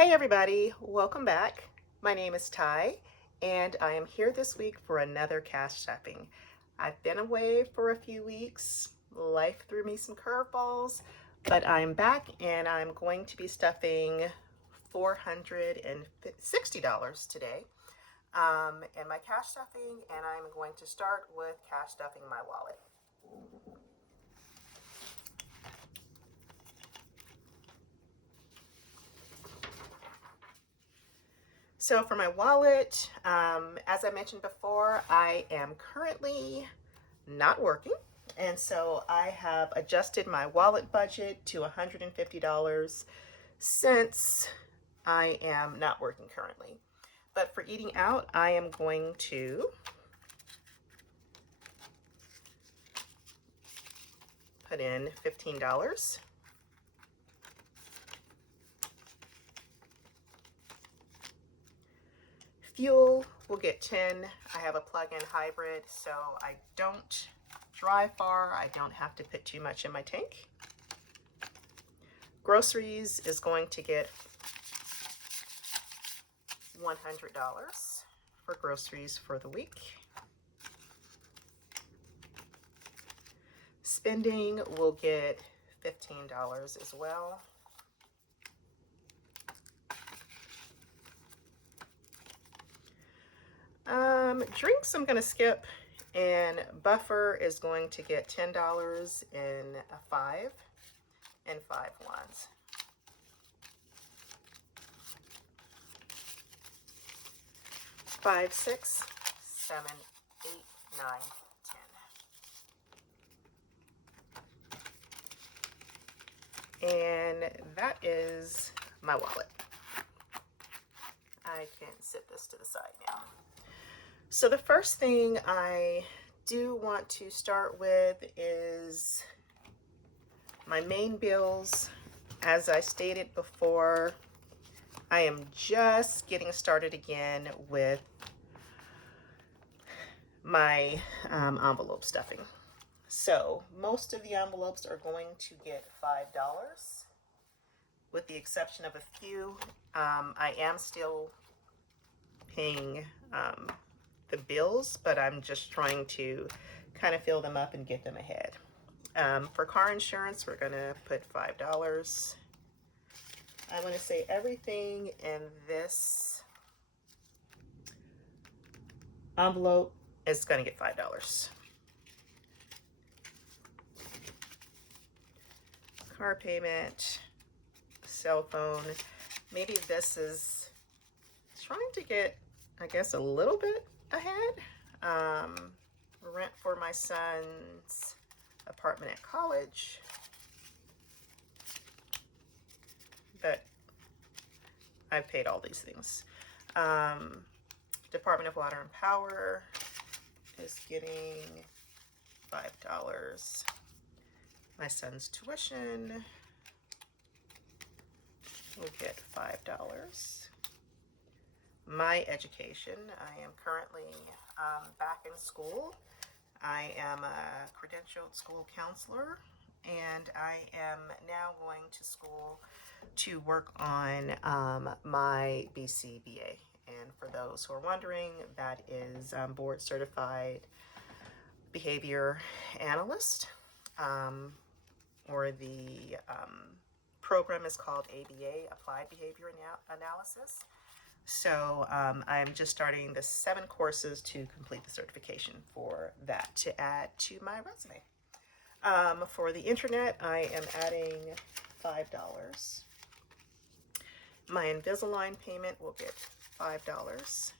Hey everybody, welcome back. My name is Ty and I am here this week for another cash stuffing. I've been away for a few weeks. Life threw me some curveballs, but I'm back and I'm going to be stuffing $460 today in my cash stuffing, and I'm going to start with cash stuffing my wallet. So for my wallet, as I mentioned before, I am currently not working. And so I have adjusted my wallet budget to $150 since I am not working currently. But for eating out, I am going to put in $15. Fuel will get 10. I have a plug-in hybrid, so I don't drive far. I don't have to put too much in my tank. Groceries is going to get $100 for groceries for the week. Spending will get $15 as well. Drinks I'm going to skip, and buffer is going to get $10 in a 5 and 5 ones. Five, 6, 7, 8, 9, 10. And that is my wallet. I can sit this to the side now. So the first thing I do want to start with is my main bills. As I stated before, I am just getting started again with my envelope stuffing. So most of the envelopes are going to get $5, with the exception of a few. I am still paying the bills, but I'm just trying to kind of fill them up and get them ahead. For car insurance, we're going to put $5. I want to say everything in this envelope is going to get $5. Car payment, cell phone. Maybe this is trying to get, I guess, a little bit ahead. Rent for my son's apartment at college. But I've paid all these things. Department of Water and Power is getting $5. My son's tuition will get $5. My education, I am currently back in school. I am a credentialed school counselor, and I am now going to school to work on my BCBA. And for those who are wondering, that is board certified behavior analyst, or the program is called ABA, Applied Behavior Analysis. So I'm just starting the 7 courses to complete the certification for that to add to my resume. For the internet, I am adding $5. My Invisalign payment will get $5.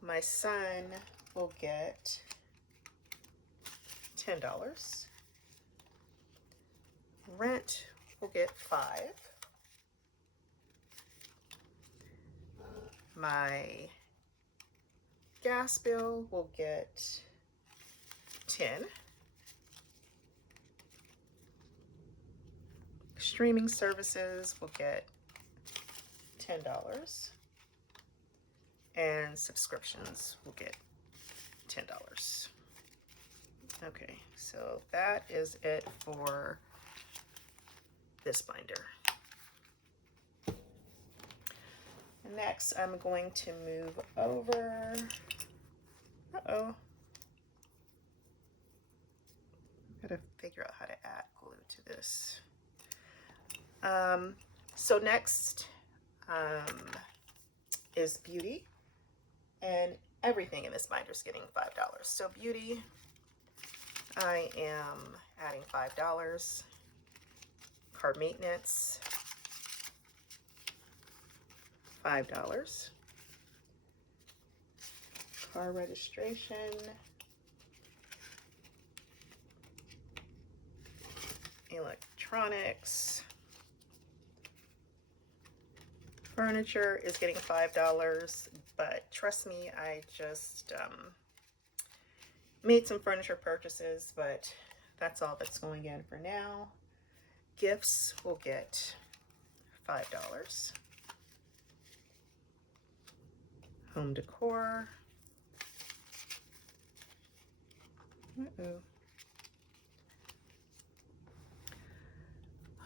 My son will get $10. Rent will get $5. My gas bill will get $10. Streaming services will get $10. And subscriptions will get $10. Okay, so that is it for this binder. Next, I'm going to move over. Uh-oh. Gotta figure out how to add glue to this. So next is Beauty, and everything in this binder is getting $5. So Beauty, I am adding $5. Car maintenance, $5. Car registration, electronics, furniture is getting $5, but trust me, I just made some furniture purchases, but that's all that's going in for now. Gifts will get $5. Home decor.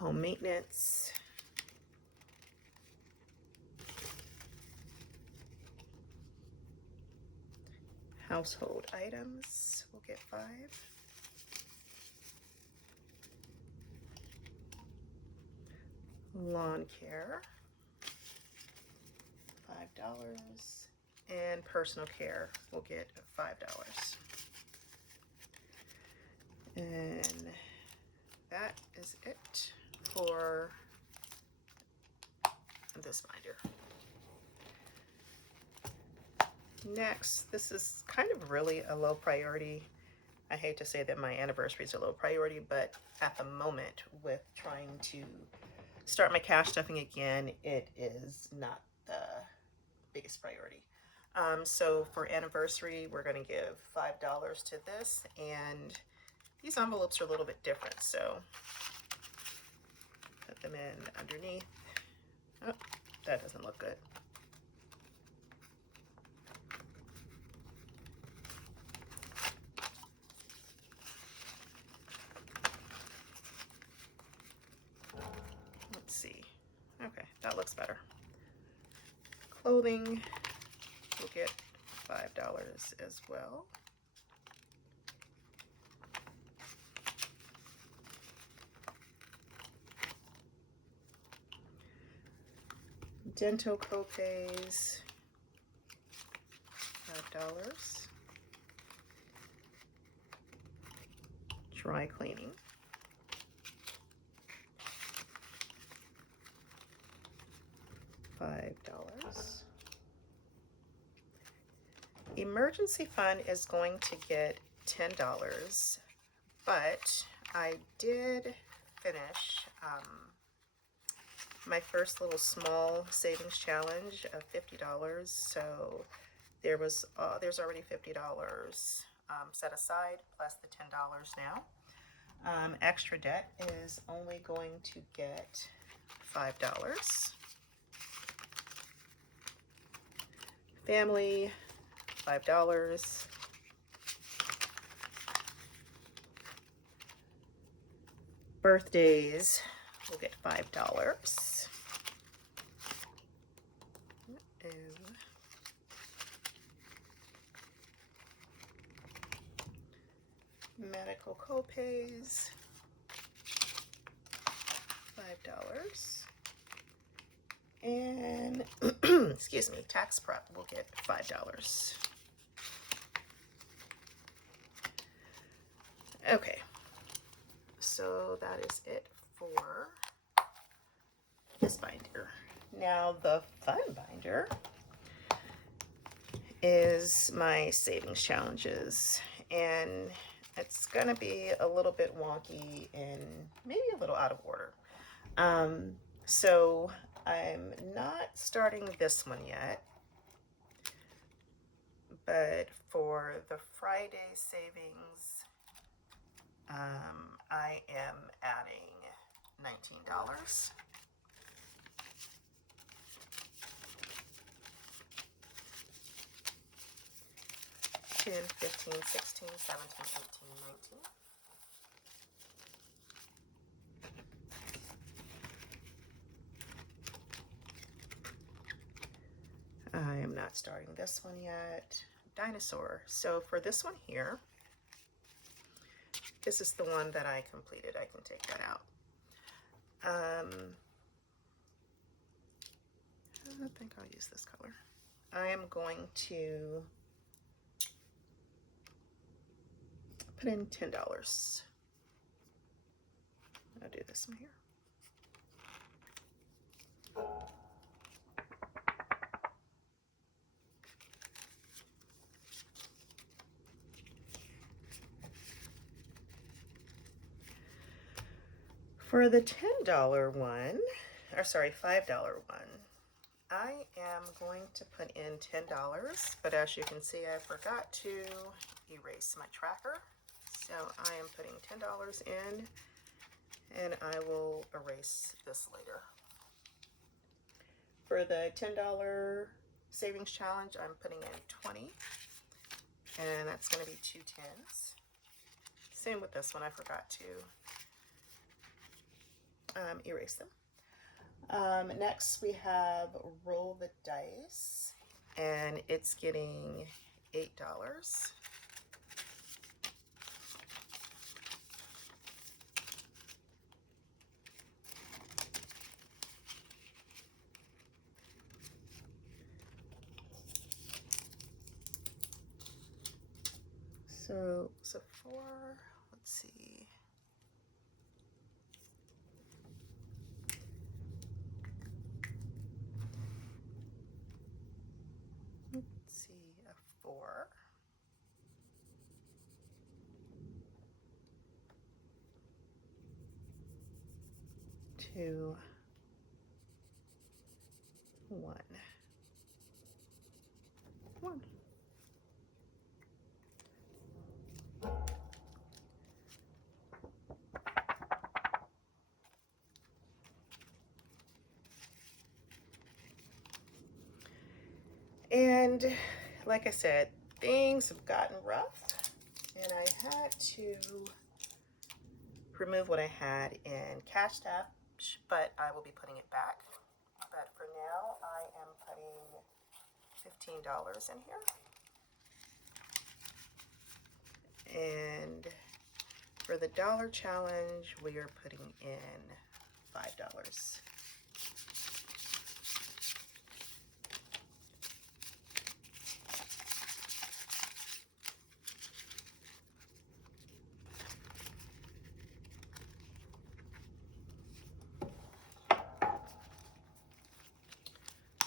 Home maintenance. Household items will get $5. Lawn care, $5. And personal care will get $5. And that is it for this binder. Next, this is kind of really a low priority. I hate to say that my anniversary is a low priority, but at the moment, with trying to start my cash stuffing again, it is not the biggest priority. So for anniversary, we're going to give $5 to this, and these envelopes are a little bit different, so put them in underneath. Oh, that doesn't look good. Let's see. Okay, that looks better. Clothing will get $5 as well. Dental copays, $5. Dry cleaning, $5. Emergency fund is going to get $10, but I did finish my first little small savings challenge of $50. So there's already $50 set aside plus the $10 now. Extra debt is only going to get $5. Family, $5. Birthdays will get $5. Medical copays, $5. And excuse me, tax prep will get $5. Okay, so that is it for this binder. Now the fun binder is my savings challenges, and it's gonna be a little bit wonky and maybe a little out of order. So I'm not starting this one yet, but for the Friday savings, I am adding $19. $10, $15, $16, $17, $18, $19. not starting this one yet. Dinosaur. So for this one here, this is the one that I completed. I can take that out. I think I'll use this color. I am going to put in $10. I'll do this one here. For the $10 one, or sorry, $5 one, I am going to put in $10, but as you can see, I forgot to erase my tracker. So I am putting $10 in, and I will erase this later. For the $10 savings challenge, I'm putting in 20, and that's going to be 2 10s. Same with this one, I forgot to erase them. Next we have Roll the Dice, and it's getting $8. So for, let's see. A 4. Two, 1, 1. And like I said, things have gotten rough, and I had to remove what I had in Cash Stash, but I will be putting it back. But for now, I am putting $15 in here. And for the dollar challenge, we are putting in $5.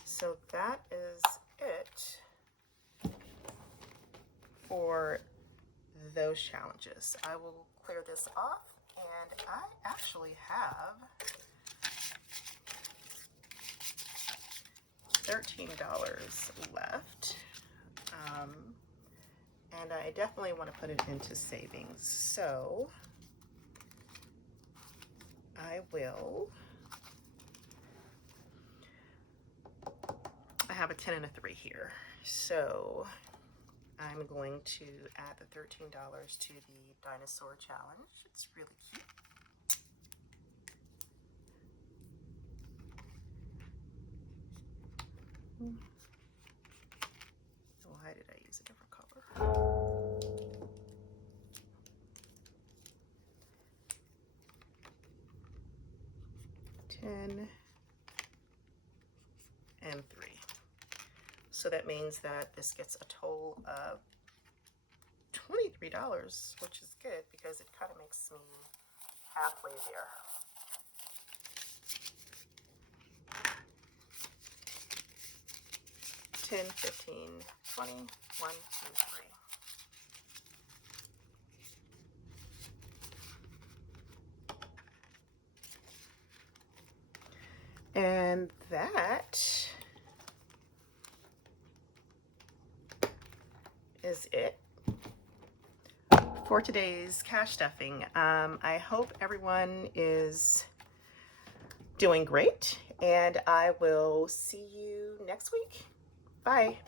So that is it for those challenges. I will clear this off, and I actually have $13 left, and I definitely want to put it into savings. So I have a 10 and a 3 here. So I'm going to add the $13 to the dinosaur challenge. It's really cute. Why did I use a different color? 10 and 3. So that means that this gets a total of $23, which is good because it kind of makes me halfway there. $10, $15, $20, 1, 2, 3. And that is it for today's cash stuffing. I hope everyone is doing great, and I will see you next week. Bye.